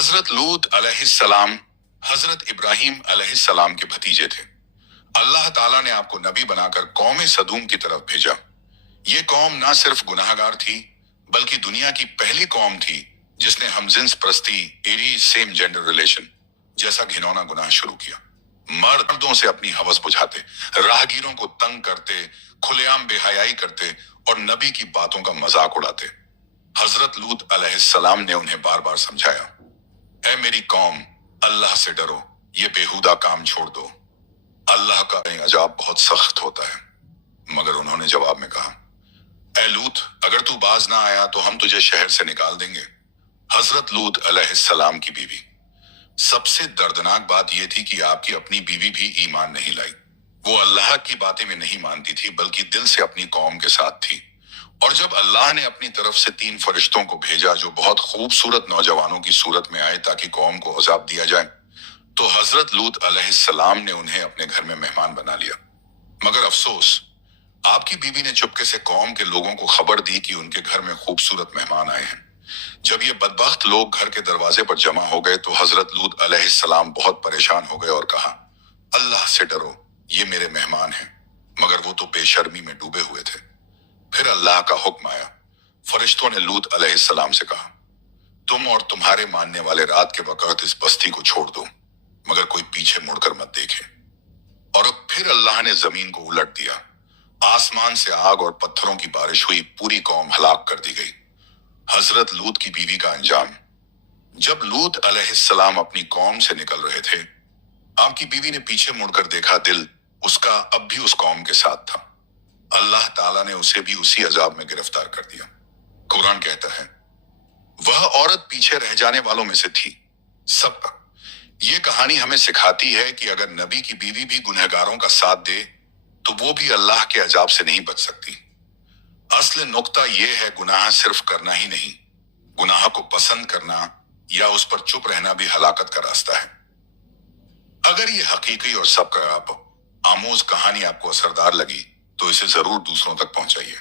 हजरत लूत अलैहिस्सलाम हजरत इब्राहिम अलैहिस्सलाम के भतीजे थे। अल्लाह ताला ने आपको नबी बनाकर कौम सदूम की तरफ भेजा। ये कौम ना सिर्फ गुनाहगार थी बल्कि दुनिया की पहली कौम थी जिसने हमजिन्स प्रस्ती सेम जेंडर रिलेशन जैसा घिनौना गुनाह शुरू किया। मर्दों से अपनी हवस बुझाते, राहगीरों को तंग करते, खुलेआम बेहयाई करते और नबी की बातों का मजाक उड़ाते। हजरत लूत अलैहिस्सलाम ने उन्हें बार बार समझाया, ऐ मेरी कौम, अल्लाह से डरो, ये बेहुदा काम छोड़ दो, अल्लाह का अजाब बहुत सख्त होता है। मगर उन्होंने जवाब में कहा, ऐ लूत, अगर तू बाज ना आया तो हम तुझे शहर से निकाल देंगे। हजरत लूत अलैहिस्सलाम की बीवी। सबसे दर्दनाक बात यह थी कि आपकी अपनी बीवी भी ईमान नहीं लाई। वो अल्लाह की बातें में नहीं मानती थी बल्कि दिल से अपनी कौम के साथ थी। और जब अल्लाह ने अपनी तरफ से 3 फरिश्तों को भेजा जो बहुत खूबसूरत नौजवानों की सूरत में आए ताकि कौम को अजाब दिया जाए, तो हजरत लूत अलैहिस्सलाम ने उन्हें अपने घर में मेहमान बना लिया। मगर अफसोस, आपकी बीवी ने चुपके से कौम के लोगों को खबर दी कि उनके घर में खूबसूरत मेहमान आए हैं। जब ये बदबख्त लोग घर के दरवाजे पर जमा हो गए तो हजरत लूत अलैहिस्सलाम बहुत परेशान हो गए और कहा, अल्लाह से डरो, ये मेरे मेहमान हैं। मगर वो तो बेशर्मी में डूबे हुए थे। फिर अल्लाह का हुक्म आया। फरिश्तों ने लूत अलैहिस्सलाम से कहा, तुम और तुम्हारे मानने वाले रात के वक्त इस बस्ती को छोड़ दो, मगर कोई पीछे मुड़कर मत देखे। और फिर अल्लाह ने जमीन को उलट दिया। आसमान से आग और पत्थरों की बारिश हुई, पूरी कौम हलाक कर दी गई। हजरत लूत की बीवी का अंजाम। जब लूत अलैहिस्सलाम अपनी कौम से निकल रहे थे, आपकी बीवी ने पीछे मुड़कर देखा, दिल उसका अब भी उस कौम के साथ था। अल्लाह ताला ने उसे भी उसी अजाब में गिरफ्तार कर दिया। कुरान कहता है, वह औरत पीछे रह जाने वालों में से थी। सब ये कहानी हमें सिखाती है कि अगर नबी की बीवी भी गुनहगारों का साथ दे तो वो भी अल्लाह के अजाब से नहीं बच सकती। असल नुक्ता यह है, गुनाह सिर्फ करना ही नहीं, गुनाह को पसंद करना या उस पर चुप रहना भी हलाकत का रास्ता है। अगर ये हकीकी और सबका आमोज कहानी आपको असरदार लगी तो इसे जरूर दूसरों तक पहुंचाइए।